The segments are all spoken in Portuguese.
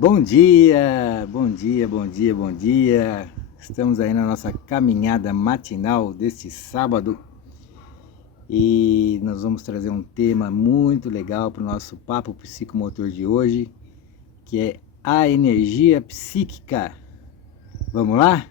Bom dia, bom dia, bom dia, bom dia. Estamos aí na nossa caminhada matinal deste sábado e nós vamos trazer um tema muito legal para o nosso papo psicomotor de hoje, que é a energia psíquica. Vamos lá?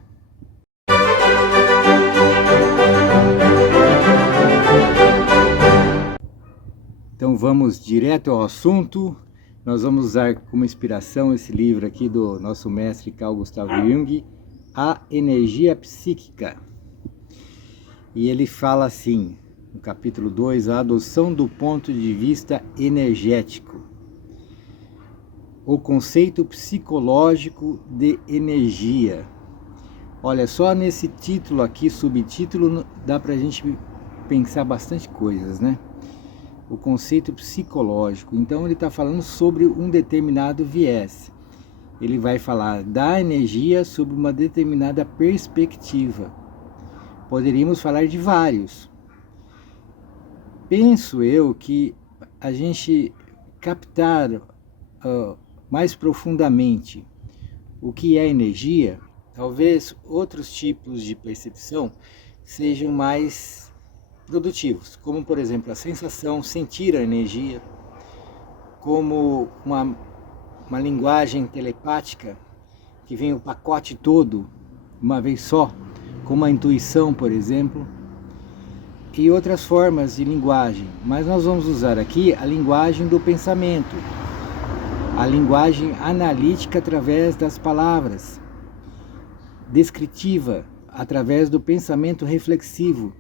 Então vamos direto ao assunto. Nós vamos usar como inspiração esse livro aqui do nosso mestre Carl Gustav Jung, A Energia Psíquica. E ele fala assim, no capítulo 2, a adoção do ponto de vista energético. O conceito psicológico de energia. Olha, só nesse título aqui, subtítulo, dá pra gente pensar bastante coisas, né? O conceito psicológico. Então ele está falando sobre um determinado viés. Ele vai falar da energia sob uma determinada perspectiva. Poderíamos falar de vários. Penso eu que a gente captar mais profundamente o que é energia, talvez outros tipos de percepção sejam mais produtivos, como por exemplo a sensação, sentir a energia, como uma linguagem telepática que vem o pacote todo uma vez só, como a intuição, por exemplo, e outras formas de linguagem. Mas nós vamos usar aqui a linguagem do pensamento, a linguagem analítica através das palavras, descritiva através do pensamento reflexivo.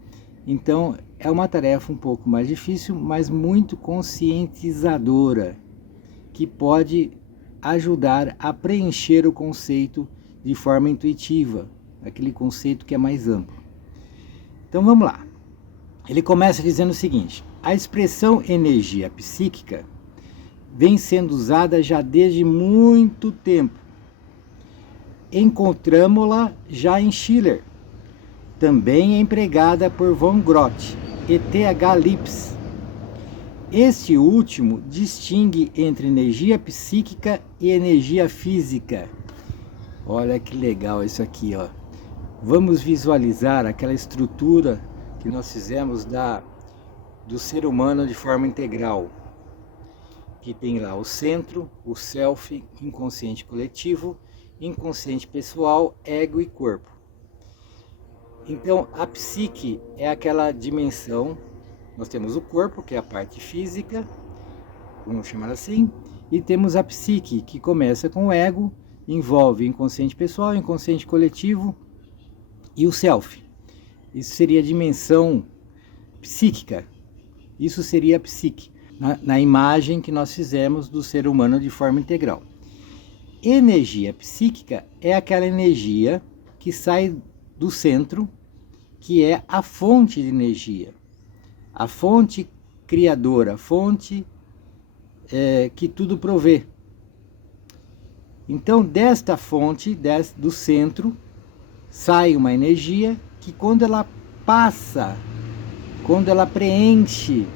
Então, é uma tarefa um pouco mais difícil, mas muito conscientizadora, que pode ajudar a preencher o conceito de forma intuitiva, aquele conceito que é mais amplo. Então, vamos lá. Ele começa dizendo o seguinte: a expressão energia psíquica vem sendo usada já desde muito tempo. Encontramos-la já em Schiller, também é empregada por von Grothe e T.H. Lipps. Este último distingue entre energia psíquica e energia física. Olha que legal isso aqui, ó. Vamos visualizar aquela estrutura que nós fizemos do ser humano de forma integral, que tem lá o centro, o self, inconsciente coletivo, inconsciente pessoal, ego e corpo. Então, a psique é aquela dimensão, nós temos o corpo, que é a parte física, vamos chamar assim, e temos a psique, que começa com o ego, envolve inconsciente pessoal, inconsciente coletivo e o self. Isso seria a dimensão psíquica, isso seria a psique, na imagem que nós fizemos do ser humano de forma integral. Energia psíquica é aquela energia que sai do centro, que é a fonte de energia, a fonte criadora, a fonte que tudo provê. Então, desta fonte, do centro, sai uma energia que quando ela passa, quando ela preenche,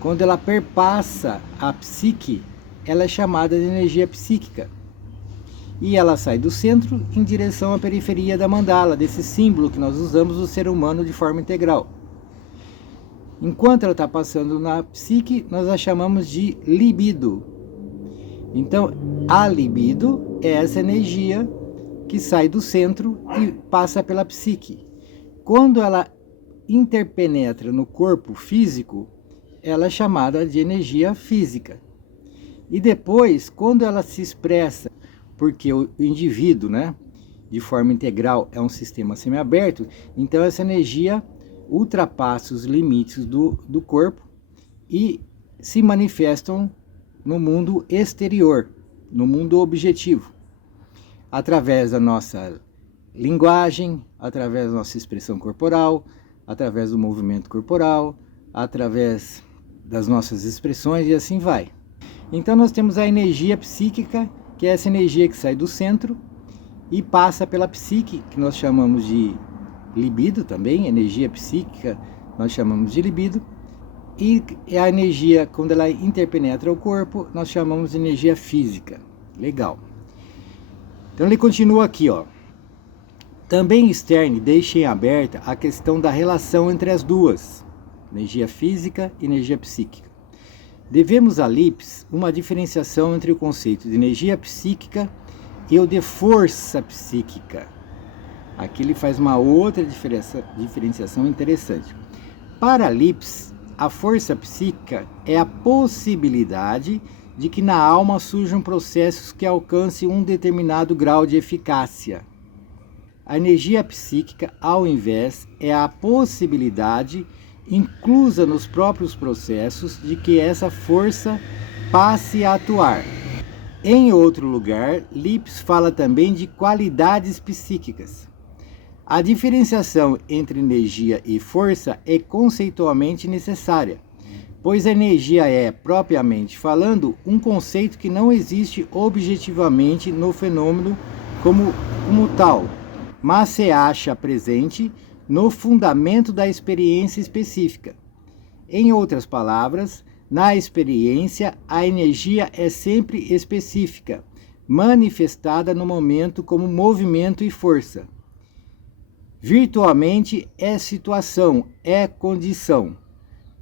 quando ela perpassa a psique, ela é chamada de energia psíquica. E ela sai do centro em direção à periferia da mandala, desse símbolo que nós usamos do ser humano de forma integral. Enquanto ela está passando na psique, nós a chamamos de libido. Então, a libido é essa energia que sai do centro e passa pela psique. Quando ela interpenetra no corpo físico, ela é chamada de energia física. E depois, quando ela se expressa, porque o indivíduo, né, de forma integral é um sistema semiaberto, então essa energia ultrapassa os limites do corpo e se manifestam no mundo exterior, no mundo objetivo, através da nossa linguagem, através da nossa expressão corporal, através do movimento corporal, através das nossas expressões e assim vai. Então nós temos a energia psíquica, que é essa energia que sai do centro e passa pela psique, que nós chamamos de libido também, energia psíquica nós chamamos de libido, e a energia, quando ela interpenetra o corpo, nós chamamos de energia física. Legal. Então ele continua aqui, ó. Também Stern deixa em aberta a questão da relação entre as duas, energia física e energia psíquica. Devemos a Lipps uma diferenciação entre o conceito de energia psíquica e o de força psíquica. Aqui ele faz uma outra diferenciação interessante. Para Lipps, a força psíquica é a possibilidade de que na alma surjam processos que alcancem um determinado grau de eficácia. A energia psíquica, ao invés, é a possibilidade, inclusa nos próprios processos, de que essa força passe a atuar. Em outro lugar, Lipps fala também de qualidades psíquicas. A diferenciação entre energia e força é conceitualmente necessária, pois a energia é, propriamente falando, um conceito que não existe objetivamente no fenômeno como tal, mas se acha presente no fundamento da experiência específica. Em outras palavras, na experiência, a energia é sempre específica, manifestada no momento como movimento e força. Virtualmente é situação, é condição.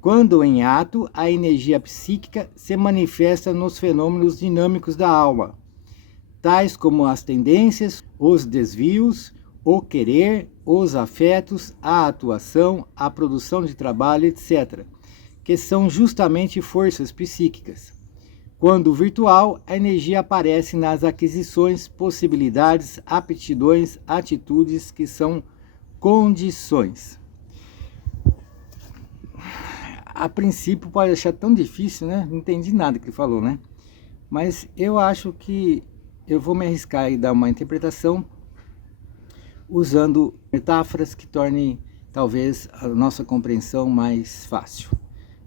Quando em ato, a energia psíquica se manifesta nos fenômenos dinâmicos da alma, tais como as tendências, os desvios, o querer, os afetos, a atuação, a produção de trabalho, etc., que são justamente forças psíquicas. Quando virtual, a energia aparece nas aquisições, possibilidades, aptidões, atitudes que são condições. A princípio pode achar tão difícil, né? Não entendi nada que ele falou, né? Mas eu acho que eu vou me arriscar e dar uma interpretação usando metáforas que tornem talvez a nossa compreensão mais fácil.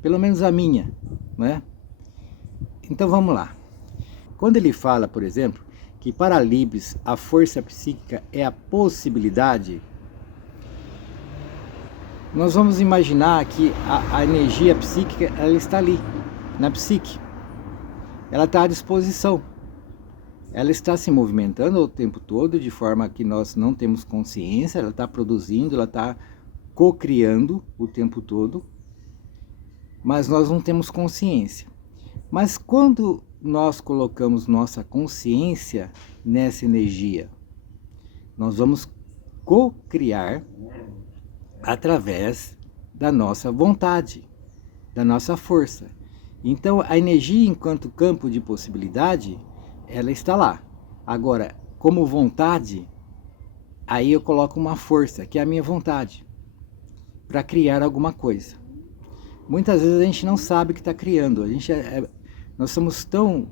Pelo menos a minha, né? Então vamos lá. Quando ele fala, por exemplo, que para Lipps a força psíquica é a possibilidade, nós vamos imaginar que a energia psíquica ela está ali, na psique. Ela está à disposição. Ela está se movimentando o tempo todo, de forma que nós não temos consciência, ela está produzindo, ela está co-criando o tempo todo, mas nós não temos consciência. Mas quando nós colocamos nossa consciência nessa energia, nós vamos co-criar através da nossa vontade, da nossa força. Então, a energia enquanto campo de possibilidade, ela está lá. Agora, como vontade, aí eu coloco uma força, que é a minha vontade, para criar alguma coisa. Muitas vezes a gente não sabe que está criando. Nós somos tão...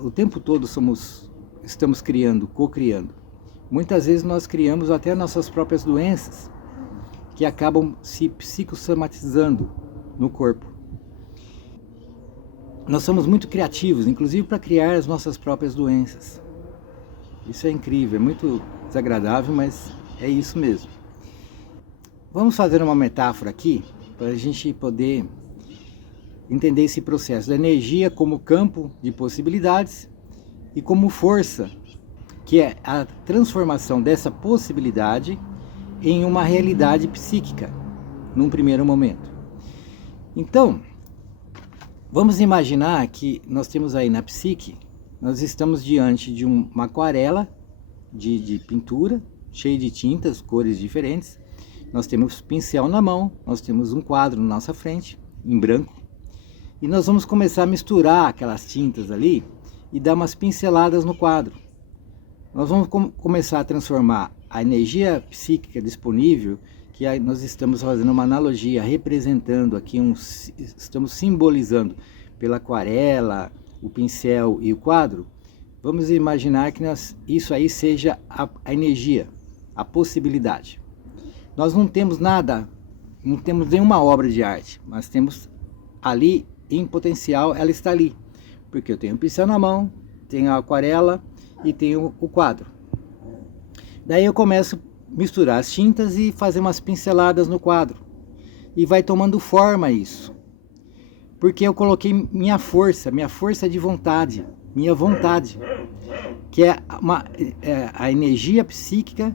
o tempo todo estamos criando, co-criando. Muitas vezes nós criamos até nossas próprias doenças, que acabam se psicossomatizando no corpo. Nós somos muito criativos, inclusive para criar as nossas próprias doenças. Isso é incrível, é muito desagradável, mas é isso mesmo. Vamos fazer uma metáfora aqui, para a gente poder entender esse processo da energia como campo de possibilidades e como força, que é a transformação dessa possibilidade em uma realidade psíquica, num primeiro momento. Então, vamos imaginar que nós temos aí na psique, nós estamos diante de uma aquarela de pintura, cheia de tintas, cores diferentes. Nós temos pincel na mão, nós temos um quadro na nossa frente, em branco. E nós vamos começar a misturar aquelas tintas ali e dar umas pinceladas no quadro. Nós vamos começar a transformar a energia psíquica disponível, que nós estamos fazendo uma analogia, representando aqui, estamos simbolizando pela aquarela, o pincel e o quadro. Vamos imaginar que isso aí seja a energia, a possibilidade. Nós não temos nada, não temos nenhuma obra de arte, mas temos ali, em potencial, ela está ali. Porque eu tenho o pincel na mão, tenho a aquarela e tenho o quadro. Daí eu começo a misturar as tintas e fazer umas pinceladas no quadro. E vai tomando forma isso. Porque eu coloquei minha força de vontade. minha vontade, que é a energia psíquica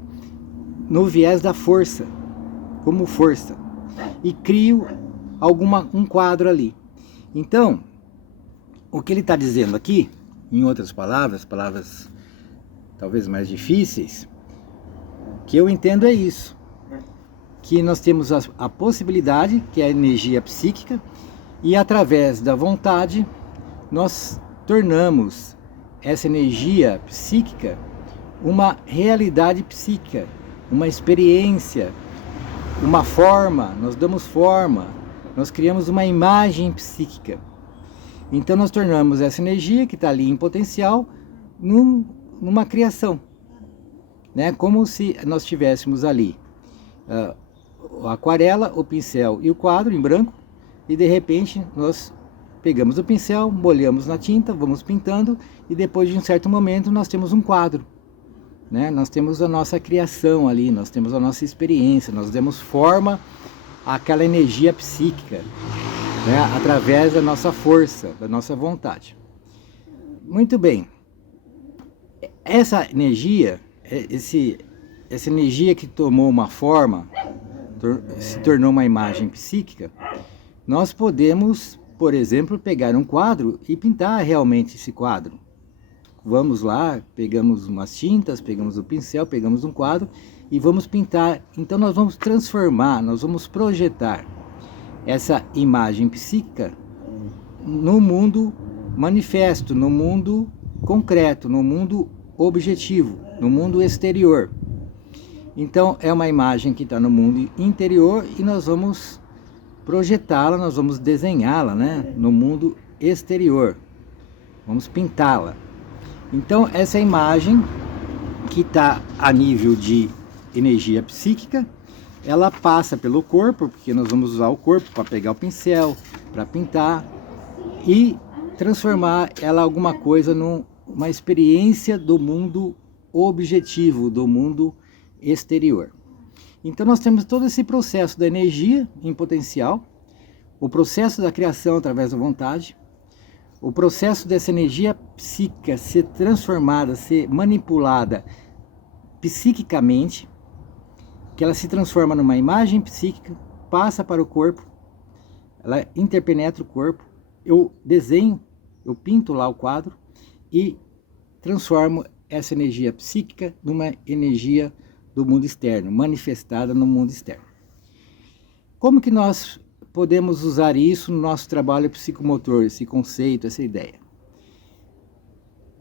no viés da força, como força, e crio um quadro ali. Então, o que ele está dizendo aqui, em outras palavras, palavras talvez mais difíceis, que eu entendo é isso, que nós temos a possibilidade, que é a energia psíquica, e através da vontade nós tornamos essa energia psíquica uma realidade psíquica, uma experiência, uma forma, nós damos forma, nós criamos uma imagem psíquica. Então nós tornamos essa energia que está ali em potencial numa criação, né? Como se nós tivéssemos ali a aquarela, o pincel e o quadro em branco, e de repente nós pegamos o pincel, molhamos na tinta, vamos pintando, e depois de um certo momento nós temos um quadro, né? Nós temos a nossa criação ali, nós temos a nossa experiência, nós demos forma àquela energia psíquica, né? Através da nossa força, da nossa vontade. Muito bem, essa energia, essa energia que tomou uma forma, se tornou uma imagem psíquica, nós podemos, por exemplo, pegar um quadro e pintar realmente esse quadro. Vamos lá, pegamos umas tintas, pegamos o pincel, pegamos um quadro e vamos pintar. Então nós vamos transformar, nós vamos projetar essa imagem psíquica no mundo manifesto, no mundo concreto, no mundo objetivo, no mundo exterior. Então é uma imagem que está no mundo interior e nós vamos projetá-la, nós vamos desenhá-la, né, no mundo exterior. Vamos pintá-la. Então essa imagem que está a nível de energia psíquica, ela passa pelo corpo, porque nós vamos usar o corpo para pegar o pincel, para pintar e transformar ela em alguma coisa numa experiência do mundo objetivo, do mundo exterior. Então nós temos todo esse processo da energia em potencial, o processo da criação através da vontade, o processo dessa energia psíquica ser transformada, ser manipulada psiquicamente, que ela se transforma numa imagem psíquica, passa para o corpo, ela interpenetra o corpo, eu desenho, eu pinto lá o quadro e transformo essa energia psíquica numa energia do mundo externo, manifestada no mundo externo. Como que nós podemos usar isso no nosso trabalho psicomotor, esse conceito, essa ideia?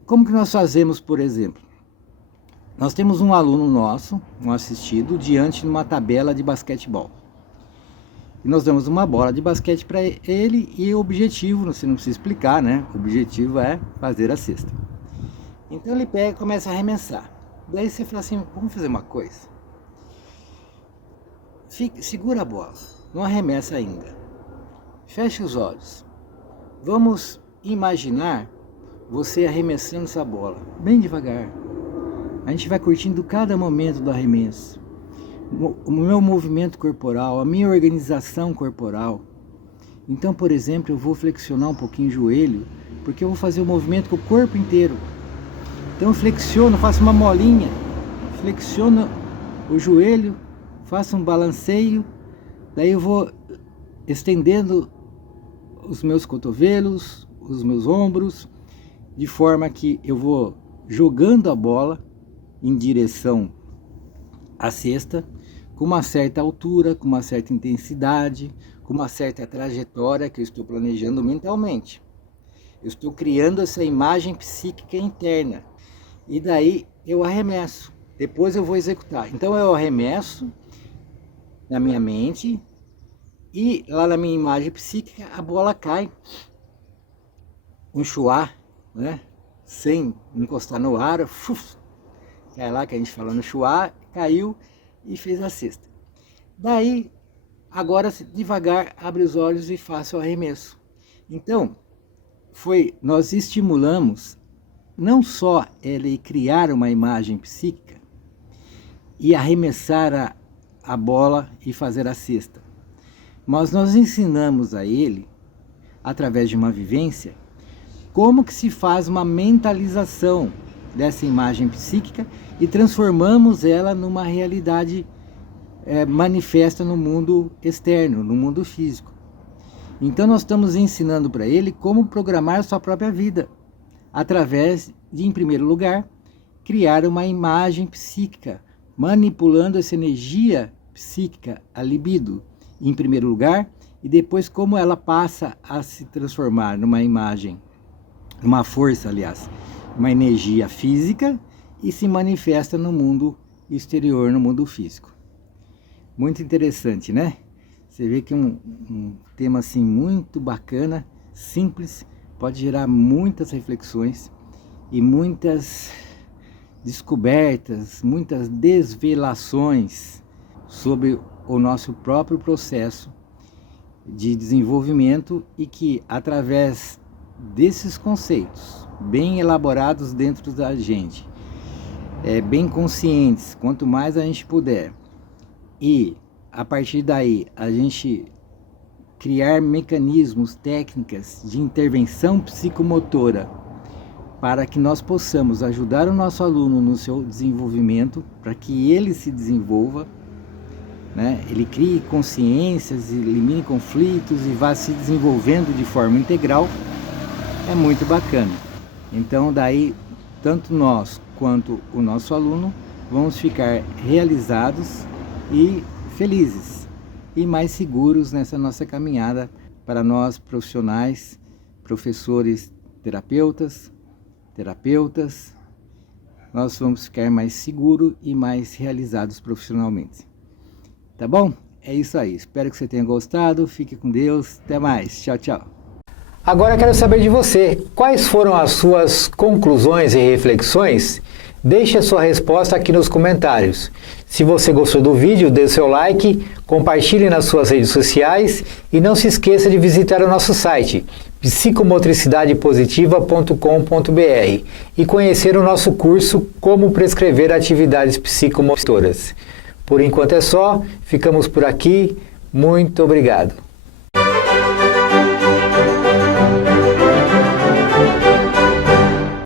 Como que nós fazemos, por exemplo? Nós temos um aluno nosso, um assistido, diante de uma tabela de basquetebol. E nós damos uma bola de basquete para ele e o objetivo, você não precisa explicar, né? O objetivo é fazer a cesta. Então ele pega e começa a arremessar. Daí você fala assim, vamos fazer uma coisa. Segura a bola, não arremessa ainda. Feche os olhos. Vamos imaginar você arremessando essa bola, bem devagar. A gente vai curtindo cada momento do arremesso. O meu movimento corporal, a minha organização corporal. Então, por exemplo, eu vou flexionar um pouquinho o joelho, porque eu vou fazer o movimento com o corpo inteiro. Então eu flexiono, faço uma molinha, flexiono o joelho, faço um balanceio, daí eu vou estendendo os meus cotovelos, os meus ombros, de forma que eu vou jogando a bola em direção à cesta, com uma certa altura, com uma certa intensidade, com uma certa trajetória que eu estou planejando mentalmente. Eu estou criando essa imagem psíquica interna. E daí eu arremesso, depois eu vou executar. Então eu arremesso na minha mente e lá na minha imagem psíquica a bola cai, um chuá, né? Sem encostar no ar, cai lá que a gente fala no chuá, caiu e fez a cesta. Daí, agora devagar abre os olhos e faça o arremesso. Então, nós estimulamos não só ele criar uma imagem psíquica e arremessar a bola e fazer a cesta, mas nós ensinamos a ele, através de uma vivência, como que se faz uma mentalização dessa imagem psíquica e transformamos ela numa realidade manifesta no mundo externo, no mundo físico. Então nós estamos ensinando para ele como programar sua própria vida, através de, em primeiro lugar, criar uma imagem psíquica, manipulando essa energia psíquica, a libido, em primeiro lugar, e depois como ela passa a se transformar numa imagem, uma força, aliás, uma energia física e se manifesta no mundo exterior, no mundo físico. Muito interessante, né? Você vê que um tema assim muito bacana, simples, pode gerar muitas reflexões e muitas descobertas, muitas desvelações sobre o nosso próprio processo de desenvolvimento, e que através desses conceitos bem elaborados dentro da gente, bem conscientes, quanto mais a gente puder, e a partir daí a gente criar mecanismos, técnicas de intervenção psicomotora para que nós possamos ajudar o nosso aluno no seu desenvolvimento, para que ele se desenvolva, né? Ele crie consciências, elimine conflitos e vá se desenvolvendo de forma integral, é muito bacana. Então daí, tanto nós quanto o nosso aluno vamos ficar realizados e felizes e mais seguros nessa nossa caminhada. Para nós profissionais, professores, terapeutas, nós vamos ficar mais seguros e mais realizados profissionalmente. Tá bom? É isso aí. Espero que você tenha gostado. Fique com Deus. Até mais. Tchau, tchau. Agora eu quero saber de você. Quais foram as suas conclusões e reflexões? Deixe a sua resposta aqui nos comentários. Se você gostou do vídeo, dê seu like, compartilhe nas suas redes sociais e não se esqueça de visitar o nosso site psicomotricidadepositiva.com.br e conhecer o nosso curso Como Prescrever Atividades Psicomotoras. Por enquanto é só, ficamos por aqui. Muito obrigado.